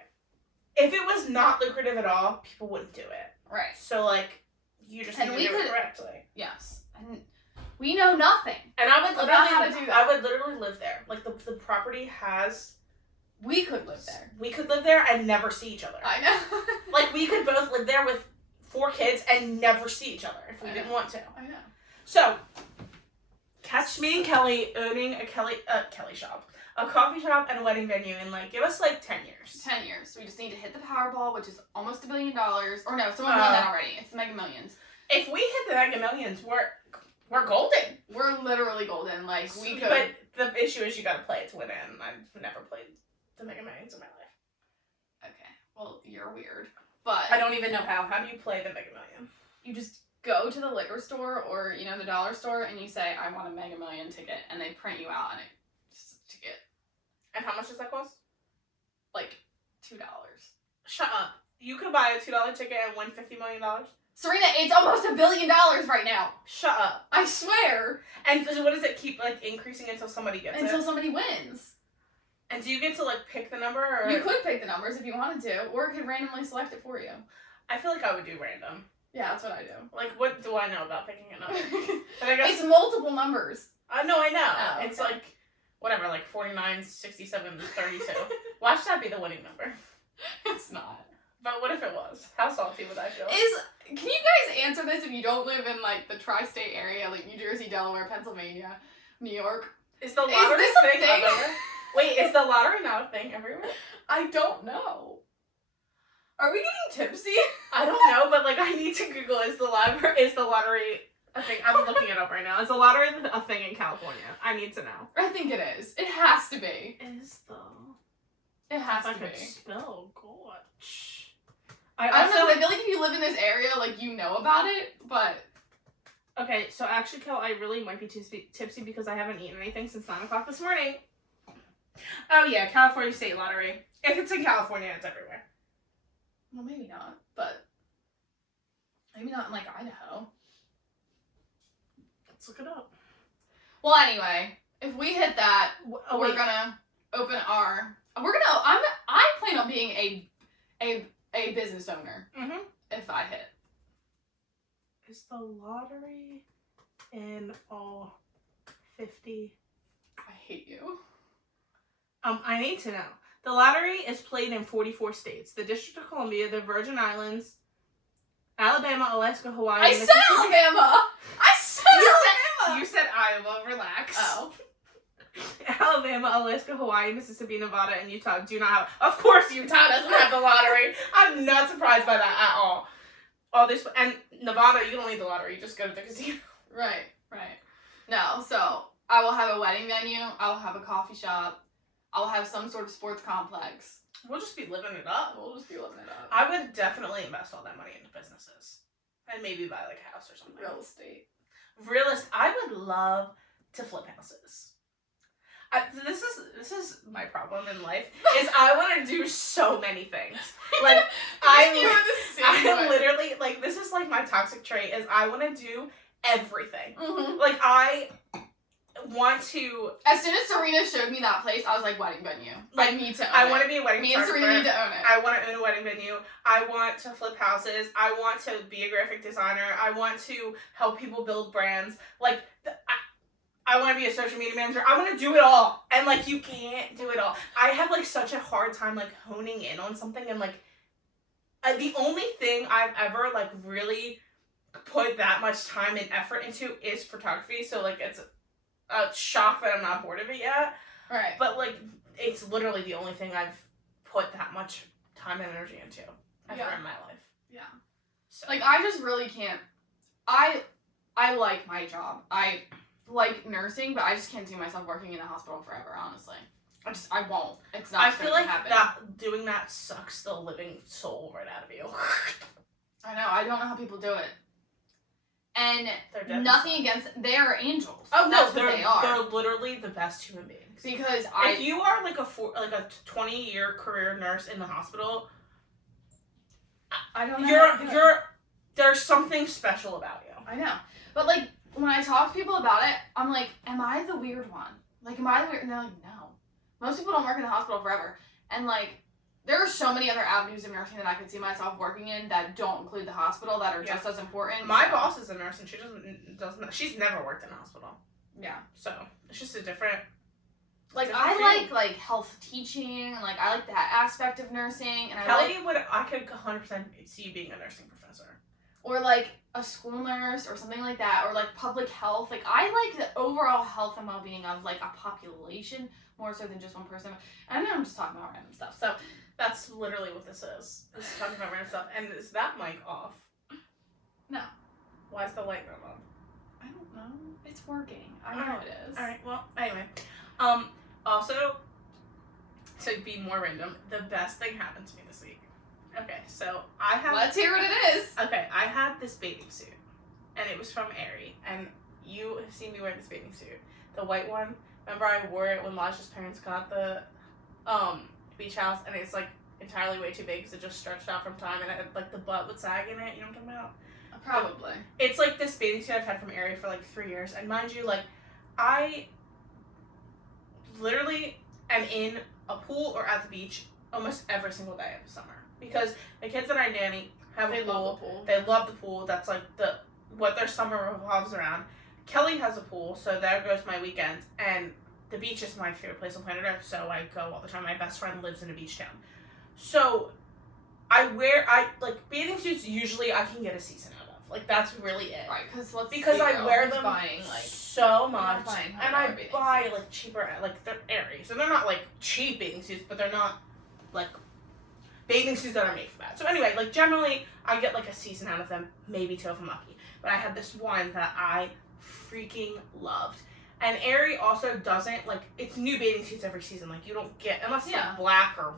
If it was not lucrative at all, people wouldn't do it. Right. So, like, you just need to do it correctly. Yes. And we know nothing. And I would about how to do that. I would literally live there. Like, the property has... We could live there. We could live there and never see each other. I know. Like, we could both live there with 4 kids and never see each other if we didn't want to. I know. So, catch me and Kelly owning a Kelly shop. A coffee shop and a wedding venue in, like, give us, like, 10 years. 10 years. We just need to hit the Powerball, which is almost $1 billion. Or no, someone won that already. It's the Mega Millions. If we hit the Mega Millions, we're golden. We're literally golden. Like, we could. But the issue is you gotta play it to win it, and I've never played the Mega Millions in my life. Okay. Well, you're weird. But I don't even know how. How do you play the Mega Million? you just go to the liquor store or, you know, the dollar store and you say, I want a Mega Million ticket, and they print you out a ticket. And how much does that cost? Like $2. Shut up. You could buy a $2 ticket and win $50 million? Serena, it's almost $1 billion right now. Shut up. I swear. And what does it keep, like, increasing until somebody gets Until somebody wins. And do you get to, like, pick the number? Or... You could pick the numbers if you wanted to, or it could randomly select it for you. I feel like I would do random. Yeah, that's what I do. Like, what do I know about picking a number? But I guess... It's multiple numbers. No, I know. Oh, it's okay. like, whatever, like 49, 67, 32. Why should that be the winning number? It's not. But what if it was? How salty would I feel? Can you guys answer this if you don't live in, like, the tri-state area, like New Jersey, Delaware, Pennsylvania, New York? Is the lottery this a thing thing? everywhere? Wait, is the lottery not a thing everywhere? I don't know. Are we getting tipsy? I don't know, but, like, I need to Google, is the lottery a thing? I'm looking it up right now. Is the lottery a thing in California? I need to know. I think it is. It has to be. Is the... It has if to I be. could spell gosh. I don't know, I feel like if you live in this area, like, you know about it, but... Okay, so actually, Kel, I really might be tipsy because I haven't eaten anything since 9 o'clock this morning. Oh, yeah, California State Lottery. If it's in California, it's everywhere. Well, maybe not, but... Maybe not in, like, Idaho. Let's look it up. Well, anyway, if we hit that, Oh, we're wait. gonna open our... I plan on being a business owner Mm-hmm. if I hit. Is the lottery in all 50? I hate you. I need to know. The lottery is played in 44 states. The District of Columbia, the Virgin Islands, Alabama, Alaska, Hawaii, I said Alabama! I said Alabama! You said Iowa. Relax. Oh. Alabama, Alaska, Hawaii, Mississippi, Nevada, and Utah do not have... Of course Utah doesn't have the lottery. I'm not surprised by that at all. All this... And Nevada, you don't need the lottery. You just go to the casino. Right. No, so I will have a wedding venue. I will have a coffee shop. I will have some sort of sports complex. We'll just be living it up. We'll just be living it up. I would definitely invest all that money into businesses. And maybe buy, like, a house or something. Real estate. I would love to flip houses. This is my problem in life, is I want to do so many things. Like, I literally, like, this is, like, my toxic trait, is I want to do everything. Mm-hmm. Like, I want to... As soon as Serena showed me that place, I was like, wedding venue. Like, I need to own I it. want to be a wedding Me and photographer. Serena need to own it. I want to own a wedding venue. I want to flip houses. I want to be a graphic designer. I want to help people build brands. Like, I want to be a social media manager. I want to do it all. And, like, you can't do it all. I have, like, such a hard time, like, honing in on something. And, like, the only thing I've ever, like, really put that much time and effort into is photography. So, like, it's a shock that I'm not bored of it yet. Right. But, like, it's literally the only thing I've put that much time and energy into ever in my life. Yeah. So. Like, I just really can't. I like my job. I like nursing, but I just can't see myself working in a hospital forever, honestly. I won't. It's not I feel like happen. doing that sucks the living soul right out of you. I know. I don't know how people do it. And They're nothing against... They are angels. Oh, no, That's what they are. They're literally the best human beings. Because if you are, like, a 20-year career nurse in the hospital... I don't know. There's something special about you. I know. But, like, when I talk to people about it, I'm like, am I the weird one? Like, am I the weird... And they're like, no. Most people don't work in the hospital forever. And, like, there are so many other avenues of nursing that I could see myself working in that don't include the hospital that are just as important. My boss is a nurse, and she doesn't... She's never worked in a hospital. Yeah. So, it's just a different... Like, I like health teaching, and, like, I like that aspect of nursing, and I could 100% see you being a nursing professor. Or, like, a school nurse, or something like that, or, like, public health. Like, I like the overall health and well-being of, like, a population, more so than just one person. And I know I'm just talking about random stuff, so... That's literally what this is. This is talking about random stuff. And is that mic off? No. Why is the light not on? I don't know. It's working. I know it is. Alright, well, anyway. Also, to be more random, the best thing happened to me this week. Okay, so I have... Let's hear what it is. Okay, I had this bathing suit. and it was from Aerie. And you have seen me wear this bathing suit. The white one. Remember I wore it when Laja's parents got the beach house, and it's like entirely way too big because it just stretched out from time, and it, like the butt would sag in it. You know what I'm talking about? Probably. It's like this bathing suit I've had from Aerie for like 3 years, and mind you, like I literally am in a pool or at the beach almost every single day of the summer because the kids that I nanny have a pool. Love the pool. They love the pool. That's like what their summer revolves around. Kelly has a pool, so there goes my weekends, and the beach is my favorite place on planet Earth, so I go all the time. My best friend lives in a beach town. So I like bathing suits usually I can get a season out of. Like that's really it. Right, because I wear them buying, like, so much, buying and I buy suits. like cheaper, like they're Aerie, so they're not like cheap bathing suits, but they're not like bathing suits that are made for that. So anyway, like generally I get like a season out of them, maybe 2 if I'm lucky. But I had this one that I freaking loved. And Aerie also doesn't, like, it's new bathing suits every season. Like, you don't get, unless it's like black or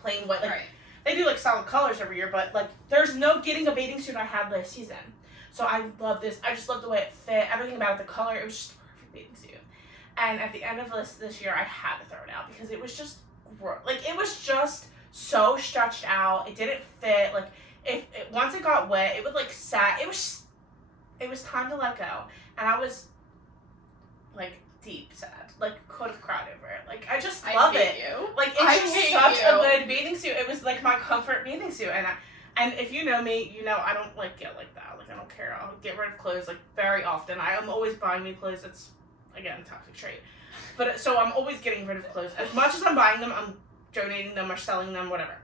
plain white. Like, right. They do like solid colors every year, but like, there's no getting a bathing suit I had this season. So I love this. I just love the way it fit, everything about it, the color. It was just a perfect bathing suit. And at the end of this year, I had to throw it out because it was just gross. Like, it was just so stretched out. It didn't fit. Like, once it got wet, it would like sag. It was time to let go. And I was like deep sad. Like, could have cried over it. Like, I just love it. You. Like, it's just such a good bathing suit. It was like my comfort bathing suit. And if you know me, you know I don't like get like that. Like, I don't care. I'll get rid of clothes like very often. I am always buying new clothes. It's, again, a toxic trait. But so I'm always getting rid of clothes. As much as I'm buying them, I'm donating them or selling them, whatever.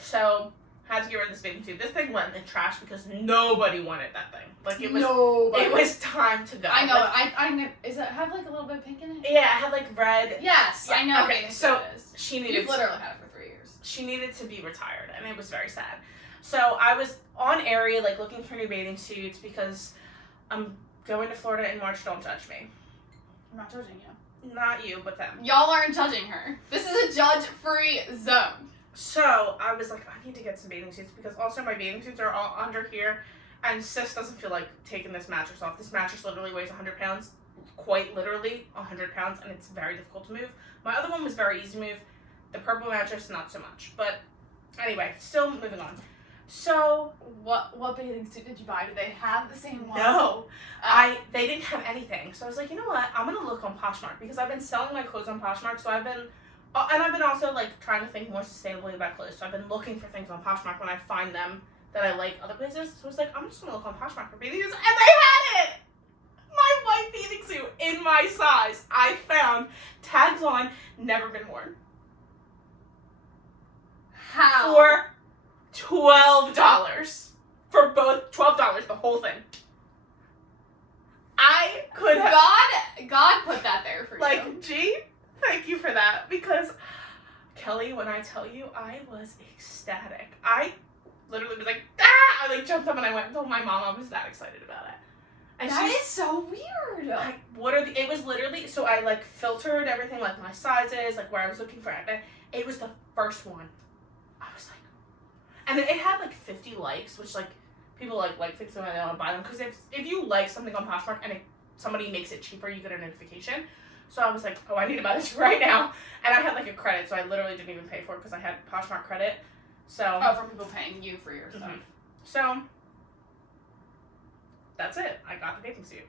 So had to get rid of this bathing suit. This thing went in the trash because nobody wanted that thing. Like, it was it was time to go. I know. Like, I know. Is it have like a little bit of pink in it? Yeah, it had like red. Yes, Yeah, I know. okay, so she needed. You've literally had it for 3 years. She needed to be retired, and it was very sad. So I was on Aerie, like looking for new bathing suits because I'm going to Florida in March. Don't judge me. I'm not judging you. Not you, but them. Y'all aren't judging her. This is a judge-free zone. So I was like, I need to get some bathing suits because also my bathing suits are all under here, and sis doesn't feel like taking this mattress off. This mattress literally weighs 100 pounds, quite literally 100 pounds, and it's very difficult to move. My other one was very easy to move. The purple mattress, not so much. But anyway, still moving on. So what bathing suit did you buy? Do they have the same one? no, they didn't have anything. So I was like, you know what? I'm gonna look on Poshmark because I've been selling my clothes on Poshmark. So I've been also like trying to think more sustainably about clothes. So I've been looking for things on Poshmark when I find them that I like other places. So I was like, I'm just gonna look on Poshmark for bathing suits, and they had it. My white bathing suit in my size. I found tags on, never been worn. How? For $12 for both. $12, the whole thing. I could have God put that there for you. like, gee, thank you for that, because Kelly, when I tell you, I was ecstatic. I literally was like, ah! I like jumped up and I went and told my mom I was that excited about it. And that is so weird. Like, it was literally, so I like filtered everything, like my sizes, like where I was looking for it. It was the first one. I was like, and it had like 50 likes, which like people like things and they want to buy them, because if you like something on Poshmark and somebody makes it cheaper, you get a notification. So I was like, oh, I need to buy this right now. And I had like a credit, so I literally didn't even pay for it because I had Poshmark credit. So for people paying you for your stuff. So that's it. I got the bathing suit,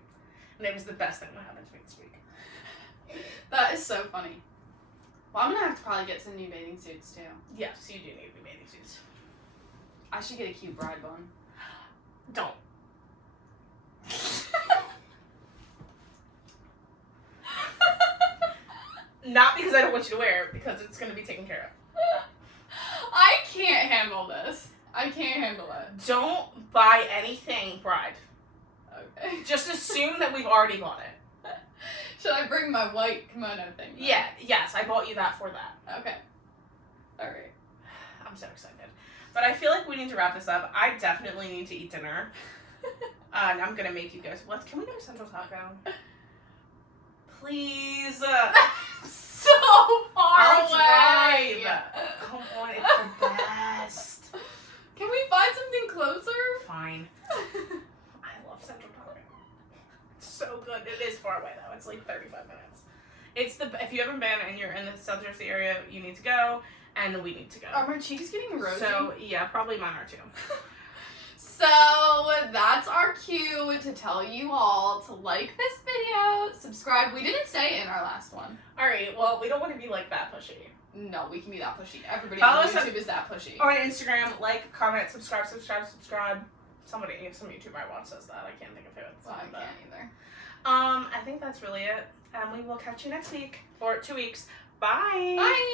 and it was the best thing that happened to me this week. That is so funny. Well, I'm gonna have to probably get some new bathing suits too. Yes, you do need new bathing suits. I should get a cute bride bun. Don't. Not because I don't want you to wear it, because it's gonna be taken care of. I can't handle this. I can't handle it. Don't buy anything, bride. Okay. Just assume that we've already bought it. Should I bring my white kimono thing? Yeah, yes, I bought you that for that. Okay. Alright. I'm so excited. But I feel like we need to wrap this up. I definitely need to eat dinner. And I'm gonna make you guys. Can we go to Central Taco? Please. So far I'll away. drive. Come on, it's the best. Can we find something closer? Fine. I love It is far away though. It's like 35 minutes. It's if you haven't been and you're in the South Jersey area, you need to go, and we need to go. Are my cheeks getting rosy? So yeah, probably mine are too. So that's our cue to tell you all to like this video, subscribe. We didn't say it in our last one. All right. Well, we don't want to be like that pushy. No, we can be that pushy. Everybody Follow on us YouTube is that pushy. On Instagram, like, comment, subscribe. Some YouTuber I watch says that. I can't think of who it's. Well, I can't either. I think that's really it. And we will catch you next week or 2 weeks. Bye. Bye.